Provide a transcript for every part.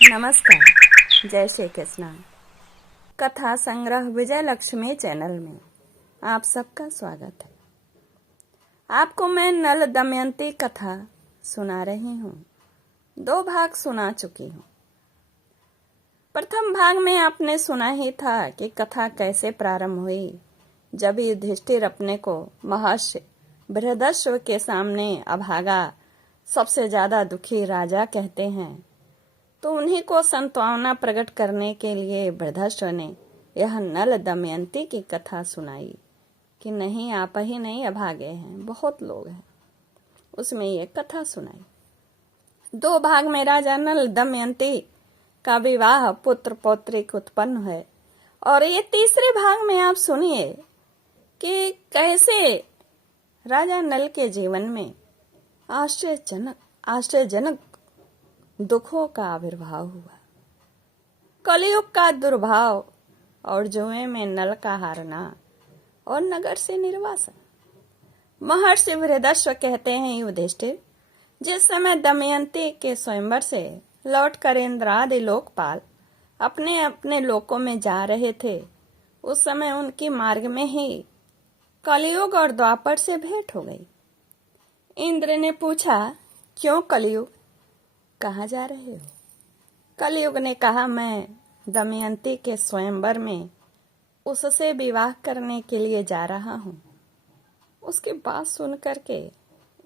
नमस्कार, जय श्री कृष्णा। कथा संग्रह विजय लक्ष्मी चैनल में आप सबका स्वागत है। आपको मैं नल दमयंती कथा सुना रही हूँ। 2 भाग सुना चुकी हूँ। प्रथम भाग में आपने सुना ही था कि कथा कैसे प्रारंभ हुई, जब युधिष्ठिर अपने को महर्षि बृहदश्व के सामने अभागा, सबसे ज्यादा दुखी राजा कहते हैं। तो उन्हीं को सांत्वना प्रकट करने के लिए बृहदश्व ने यह नल दमयंती की कथा सुनाई कि नहीं, आप ही नहीं अभागे हैं, बहुत लोग हैं। उसमें ये कथा सुनाई। 2 भाग में राजा नल दमयंती का विवाह पुत्र पौत्रिक उत्पन्न है, और ये तीसरे भाग में आप सुनिए कि कैसे राजा नल के जीवन में आश्चर्यजनक दुखों का आविर्भाव हुआ। कलयुग का दुर्भाव और जुए में नल का हारना और नगर से निर्वासन। महर्षि बृहदश्व कहते हैं, युधिष्ठिर जिस समय दमयंती के स्वयंवर से लौटकर इंद्रादि लोकपाल अपने अपने लोकों में जा रहे थे, उस समय उनकी मार्ग में ही कलयुग और द्वापर से भेंट हो गई। इंद्र ने पूछा, क्यों कलयुग, कहाँ जा रहे हो? कलयुग ने कहा, मैं दमयंती के स्वयंवर में उससे विवाह करने के लिए जा रहा हूँ। उसकी बात सुन करके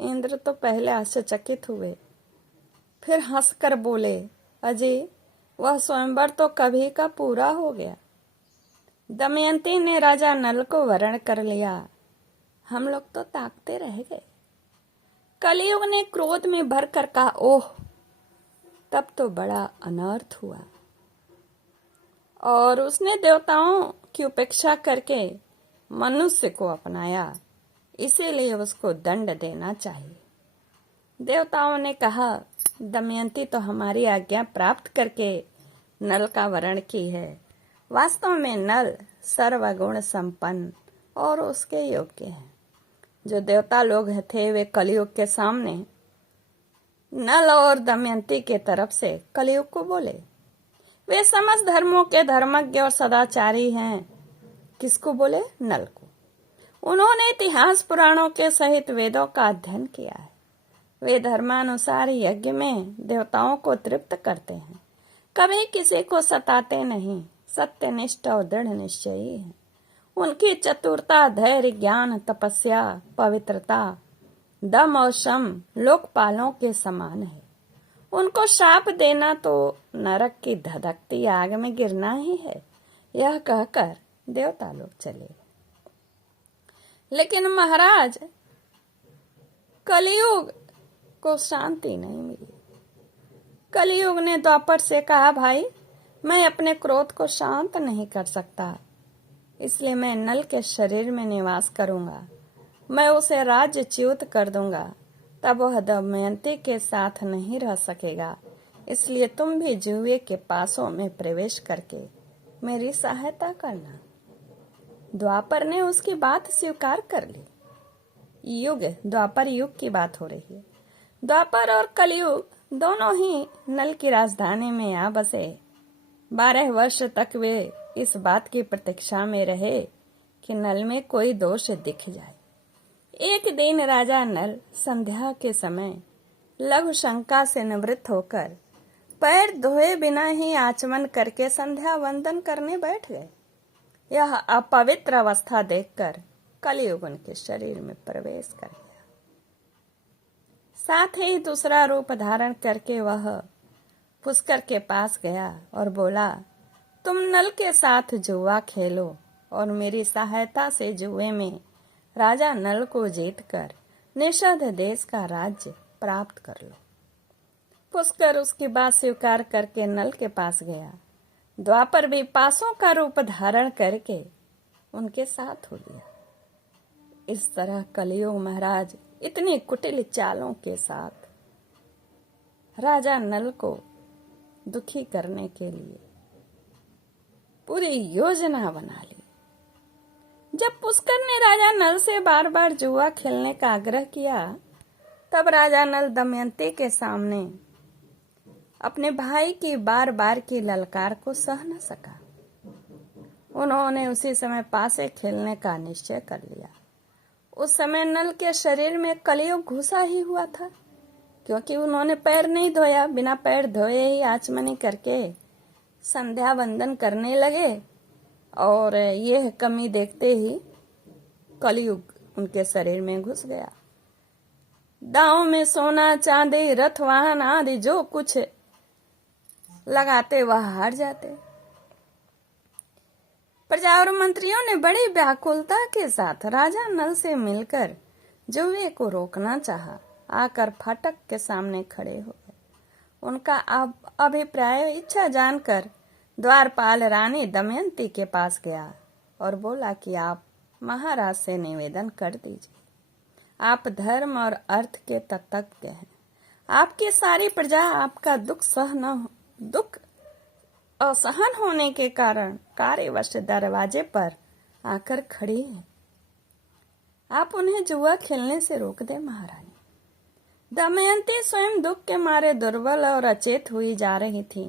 इंद्र तो पहले आश्चर्यचकित हुए, फिर हंसकर बोले, अजय वह स्वयंवर तो कभी का पूरा हो गया। दमयंती ने राजा नल को वरण कर लिया, हम लोग तो ताकते रह गए। कलयुग ने क्रोध में भर कर कहा, ओह, तब तो बड़ा अनर्थ हुआ। और उसने देवताओं की उपेक्षा करके मनुष्य को अपनाया, इसीलिए उसको दंड देना चाहिए। देवताओं ने कहा, दमयंती तो हमारी आज्ञा प्राप्त करके नल का वरण की है। वास्तव में नल सर्वगुण संपन्न और उसके योग्य है। जो देवता लोग थे वे कलयुग के सामने नल और दमयंती के तरफ से कलयुग को बोले, वे समस्त धर्मों के धर्मज्ञ और सदाचारी हैं। किसको बोले? नल को। उन्होंने इतिहास पुराणों के सहित वेदों का अध्ययन किया है। वे धर्मानुसार यज्ञ में देवताओं को तृप्त करते हैं, कभी किसी को सताते नहीं, सत्यनिष्ठ और दृढ़ निश्चयी हैं। उनकी चतुरता, धैर्य, ज्ञान, तपस्या, पवित्रता, दम और शम लोकपालों के समान है। उनको शाप देना तो नरक की धधकती आग में गिरना ही है। यह कहकर देवता लोग चले। लेकिन महाराज, कलयुग को शांति नहीं मिली। कलयुग ने द्वापर से कहा, भाई मैं अपने क्रोध को शांत नहीं कर सकता, इसलिए मैं नल के शरीर में निवास करूंगा। मैं उसे राज्यच्युत कर दूंगा, तब वह दमयंती के साथ नहीं रह सकेगा। इसलिए तुम भी जुए के पासों में प्रवेश करके मेरी सहायता करना। द्वापर ने उसकी बात स्वीकार कर ली। द्वापर युग की बात हो रही है। द्वापर और कलयुग दोनों ही नल की राजधानी में आ बसे। 12 वर्ष तक वे इस बात की प्रतीक्षा में रहे कि नल में कोई दोष दिख जाए। एक दिन राजा नल संध्या के समय लघु शंका से निवृत्त होकर पैर धोए बिना ही आचमन करके संध्या वंदन करने बैठ गए। यह अपवित्र अवस्था देखकर कलयुग उनके शरीर में प्रवेश कर गया। साथ ही दूसरा रूप धारण करके वह पुष्कर के पास गया और बोला, तुम नल के साथ जुआ खेलो और मेरी सहायता से जुए में राजा नल को जीतकर निषद देश का राज्य प्राप्त कर लो। पुष्कर उसकी बात स्वीकार करके नल के पास गया। द्वापर भी पासों का रूप धारण करके उनके साथ हो गया। इस तरह कलयुग महाराज इतनी कुटिल चालों के साथ राजा नल को दुखी करने के लिए पूरी योजना बना ली। जब पुष्कर ने राजा नल से बार बार जुआ खेलने का आग्रह किया, तब राजा नल दमयंती के सामने अपने भाई की बार बार की ललकार को सह न सका। उन्होंने उसी समय पासे खेलने का निश्चय कर लिया। उस समय नल के शरीर में कलयुग घुसा ही हुआ था, क्योंकि उन्होंने पैर नहीं धोया। बिना पैर धोए ही आचमनी करके संध्या वंदन करने लगे और यह कमी देखते ही कलयुग उनके शरीर में घुस गया। दांव में सोना चांदी रथ वाहन आदि जो कुछ लगाते वह हार जाते। प्रजा और मंत्रियों ने बड़ी व्याकुलता के साथ राजा नल से मिलकर जुए को रोकना चाहा। आकर फाटक के सामने खड़े हो गए। उनका अभिप्राय इच्छा जानकर द्वारपाल रानी दमयंती के पास गया और बोला कि आप महाराज से निवेदन कर दीजिए। आप धर्म और अर्थ के तत्वज्ञ हैं। आपकी सारी प्रजा आपका दुख असहन होने के कारण कार्यवश दरवाजे पर आकर खड़ी है। आप उन्हें जुआ खेलने से रोक दे महारानी। दमयंती स्वयं दुख के मारे दुर्बल और अचेत हुई जा रही थी।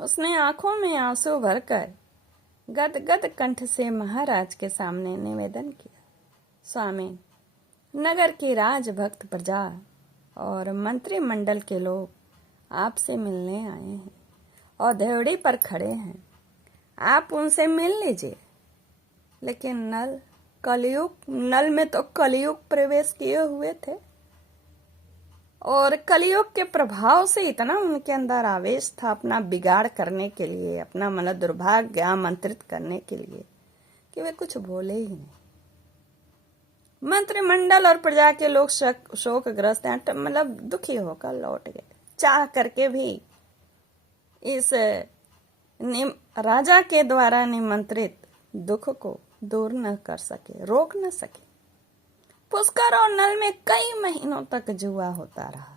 उसने आंखों में आंसू भरकर गदगद कंठ से महाराज के सामने निवेदन किया, स्वामी, नगर की राजभक्त प्रजा और मंत्रिमंडल के लोग आपसे मिलने आए हैं और देवड़ी पर खड़े हैं। आप उनसे मिल लीजिए। लेकिन नल में तो कलयुग प्रवेश किए हुए थे और कलयुग के प्रभाव से इतना उनके अंदर आवेश था अपना बिगाड़ करने के लिए, अपना मतलब दुर्भाग्य आमंत्रित करने के लिए, कि वे कुछ बोले ही नहीं। मंत्रिमंडल और प्रजा के लोग शोकग्रस्त हैं, मतलब दुखी होकर लौट गए। चाह करके भी इस राजा के द्वारा निमंत्रित दुख को दूर न कर सके, रोक न सके। पुष्कर और नल में कई महीनों तक जुआ होता रहा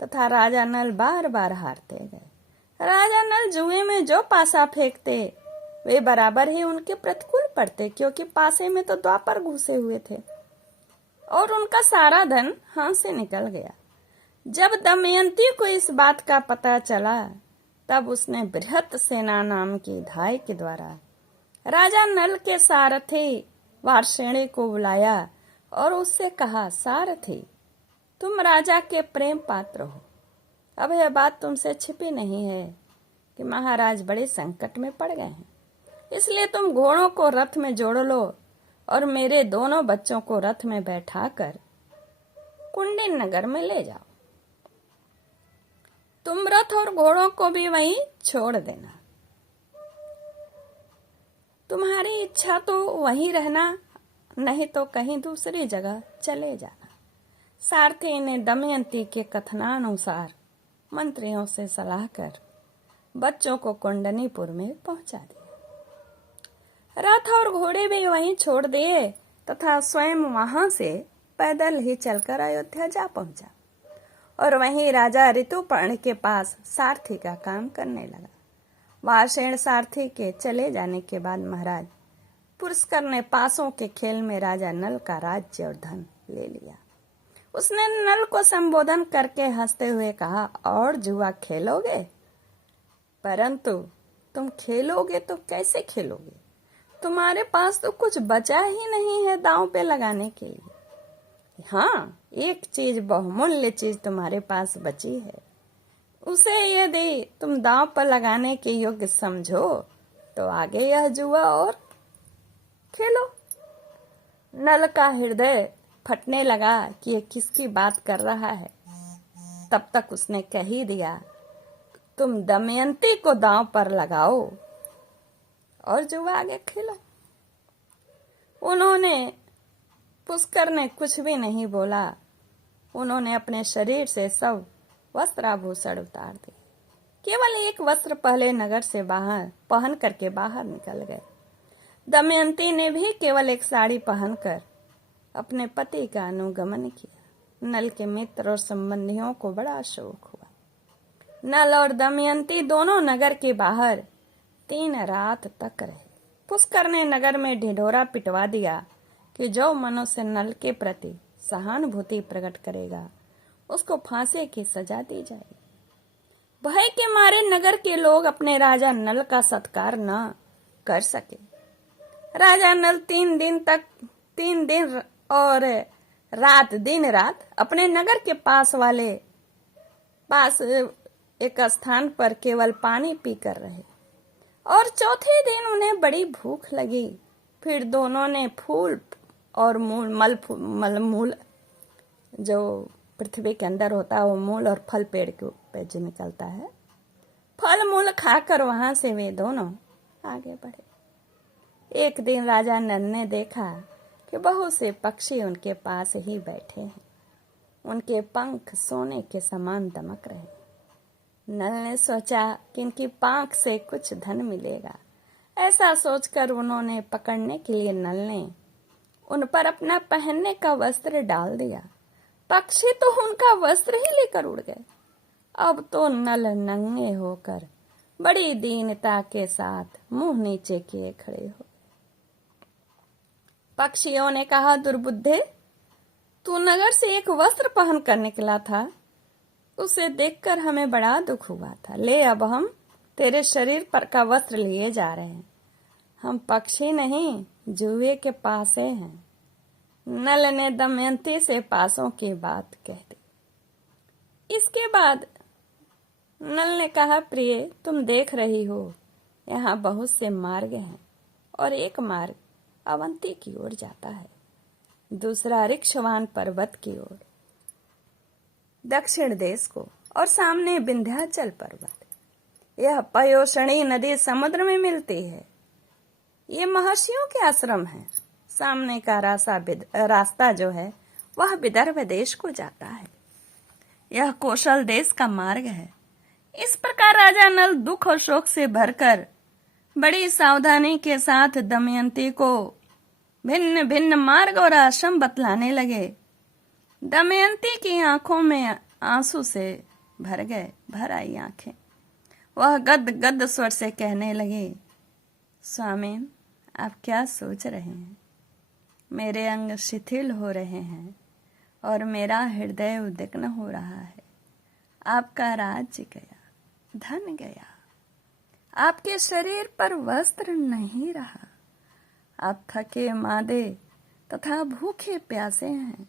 तथा राजा नल बार बार हारते गए। राजा नल जुए में जो पासा फेंकते वे बराबर ही उनके प्रतिकूल पड़ते, क्योंकि पासे में तो द्वापर घुसे हुए थे और उनका सारा धन हाथ से निकल गया। जब दमयंती को इस बात का पता चला तब उसने बृहत सेना नाम की धाय के द्वारा राजा नल के सारथी वार्षेणी को बुलाया और उससे कहा, सारथी, तुम राजा के प्रेम पात्र हो। अब यह बात तुमसे छिपी नहीं है कि महाराज बड़े संकट में पड़ गए हैं, इसलिए तुम घोड़ों को रथ में जोड़ लो और मेरे दोनों बच्चों को रथ में बैठाकर कुंडिन नगर में ले जाओ। तुम रथ और घोड़ों को भी वहीं छोड़ देना। तुम्हारी इच्छा तो वहीं रहना, नहीं तो कहीं दूसरी जगह चले जाना। सारथी ने दमयंती के कथनानुसार मंत्रियों से सलाह कर बच्चों को कुंडनीपुर में पहुंचा दिया। रथ और घोड़े भी वहीं छोड़ दिए तथा स्वयं वहां से पैदल ही चलकर अयोध्या जा पहुंचा और वहीं राजा ऋतुपर्ण के पास सारथी का काम करने लगा। वार्षेण सारथी के चले जाने के बाद महाराज पुष्कर ने पासों के खेल में राजा नल का राज्य और धन ले लिया। उसने नल को संबोधन करके हंसते हुए कहा, और जुआ खेलोगे? परंतु तुम खेलोगे तो कैसे खेलोगे? तुम्हारे पास तो कुछ बचा ही नहीं है दांव पे लगाने के लिए। हाँ, एक चीज, बहुमूल्य चीज तुम्हारे पास बची है। उसे यदि तुम दांव पर लगाने के योग्य समझो तो आगे यह जुआ और खेलो। नल का हृदय फटने लगा कि ये किसकी बात कर रहा है। तब तक उसने कह ही दिया, तुम दमयंती को दांव पर लगाओ और जुआ आगे खेलो। पुष्कर ने कुछ भी नहीं बोला। उन्होंने अपने शरीर से सब वस्त्राभूषण उतार दिए। केवल एक वस्त्र पहले नगर से पहन करके बाहर निकल गए। दमयंती ने भी केवल एक साड़ी पहनकर अपने पति का अनुगमन किया। नल के मित्र और संबंधियों को बड़ा शोक हुआ। नल और दमयंती दोनों नगर के बाहर 3 रात तक रहे। पुष्कर ने नगर में ढिढोरा पिटवा दिया कि जो मनुष्य नल के प्रति सहानुभूति प्रकट करेगा उसको फांसी की सजा दी जाएगी। भय के मारे नगर के लोग अपने राजा नल का सत्कार न कर सके। राजा नल 3 दिन और दिन रात अपने नगर के पास एक स्थान पर केवल पानी पी कर रहे और चौथे दिन उन्हें बड़ी भूख लगी। फिर दोनों ने फूल और मूल जो पृथ्वी के अंदर होता है वो मूल और फल पेड़ के ऊपर जो निकलता है, फल मूल खाकर वहां से वे दोनों आगे बढ़े। एक दिन राजा नल ने देखा कि बहुत से पक्षी उनके पास ही बैठे हैं। उनके पंख सोने के समान दमक रहे। नल ने सोचा कि इनकी पांख से कुछ धन मिलेगा। ऐसा सोचकर उन्होंने पकड़ने के लिए नल ने उन पर अपना पहनने का वस्त्र डाल दिया। पक्षी तो उनका वस्त्र ही लेकर उड़ गए। अब तो नल नंगे होकर बड़ी दीनता के साथ मुंह नीचे किए खड़े हो। पक्षियों ने कहा, दुर्बुद्धे, तू नगर से एक वस्त्र पहन कर निकला था। उसे देखकर हमें बड़ा दुख हुआ था। ले, अब हम तेरे शरीर पर का वस्त्र लिए जा रहे हैं। हम पक्षी नहीं, जुए के पासे हैं। नल ने दमयंती से पासों की बात कह दी। इसके बाद नल ने कहा, प्रिय, तुम देख रही हो यहाँ बहुत से मार्ग हैं और एक मार्ग अवंती की ओर जाता है, दूसरा ऋक्षवान पर्वत की ओर दक्षिण देश को, और सामने विंध्याचल पर्वत। यह पयोषणी नदी समुद्र में मिलती है। ये महर्षियों के आश्रम है। सामने का रास्ता जो है वह विदर्भ देश को जाता है। यह कौशल देश का मार्ग है। इस प्रकार राजा नल दुख और शोक से भरकर बड़ी सावधानी के साथ दमयंती को भिन्न भिन्न मार्ग और आश्रम बतलाने लगे। दमयंती की आंखों में आंसू से भर आई आंखें। वह गद स्वर से कहने लगी, स्वामीन, आप क्या सोच रहे हैं? मेरे अंग शिथिल हो रहे हैं और मेरा हृदय उद्विग्न हो रहा है। आपका राज्य गया, धन गया, आपके शरीर पर वस्त्र नहीं रहा। आप थके मादे तथा भूखे प्यासे हैं।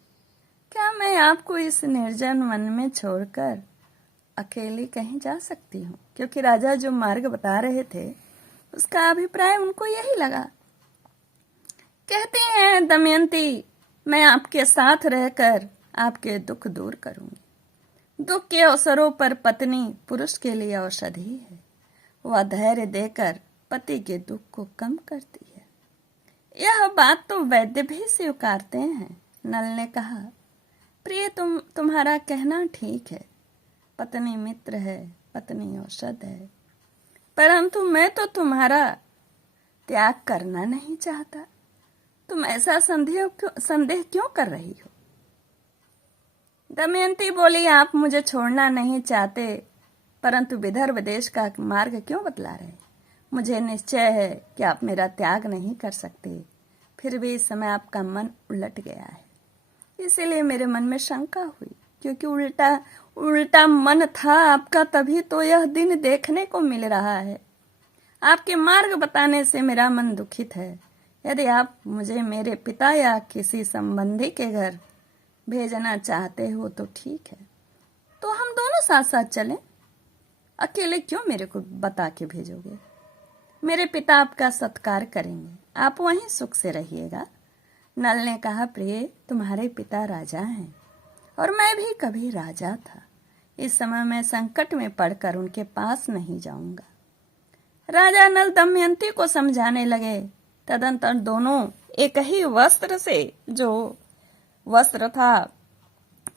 क्या मैं आपको इस निर्जन वन में छोड़कर अकेली कहीं जा सकती हूँ? क्योंकि राजा जो मार्ग बता रहे थे उसका अभिप्राय उनको यही लगा। कहते हैं, दमयंती, मैं आपके साथ रहकर आपके दुख दूर करूंगी। दुख के अवसरों पर पत्नी पुरुष के लिए औषधि है। वह धैर्य देकर पति के दुख को कम करती है। यह बात तो वैद्य भी स्वीकारते हैं। नल ने कहा, प्रिय, तुम्हारा कहना ठीक है। पत्नी मित्र है, पत्नी औषध है, परंतु मैं तो तुम्हारा त्याग करना नहीं चाहता। तुम ऐसा संदेह क्यों कर रही हो? दमयंती बोली, आप मुझे छोड़ना नहीं चाहते, परंतु विदर्भ देश का मार्ग क्यों बतला रहे? मुझे निश्चय है कि आप मेरा त्याग नहीं कर सकते। फिर भी इस समय आपका मन उलट गया है, इसीलिए मेरे मन में शंका हुई। क्योंकि उल्टा मन था आपका, तभी तो यह दिन देखने को मिल रहा है। आपके मार्ग बताने से मेरा मन दुखित है। यदि आप मुझे मेरे पिता या किसी संबंधी के घर भेजना चाहते हो तो ठीक है, तो हम दोनों साथ साथ चलें। अकेले क्यों मेरे को बता के भेजोगे? मेरे पिता आपका सत्कार करेंगे, आप वहीं सुख से रहिएगा। नल ने कहा, प्रिय, तुम्हारे पिता राजा हैं और मैं भी कभी राजा था। इस समय मैं संकट में पड़कर उनके पास नहीं जाऊंगा। राजा नल दमयंती को समझाने लगे। तदंतर दोनों एक ही वस्त्र से, जो वस्त्र था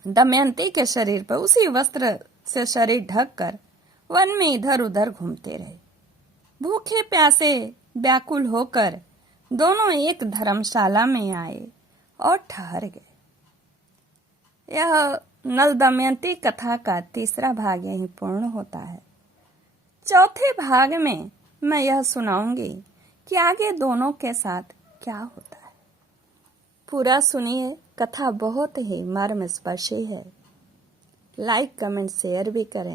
दमयंती के शरीर पर, उसी वस्त्र से शरीर ढककर वन में इधर उधर घूमते रहे। भूखे प्यासे व्याकुल होकर दोनों एक धर्मशाला में आए और ठहर गए। यह नल दमयंती कथा का तीसरा भाग यहीं पूर्ण होता है। चौथे भाग में मैं यह सुनाऊंगी कि आगे दोनों के साथ क्या होता है। पूरा सुनिए, कथा बहुत ही मर्मस्पर्शी है। लाइक, कमेंट, शेयर भी करें।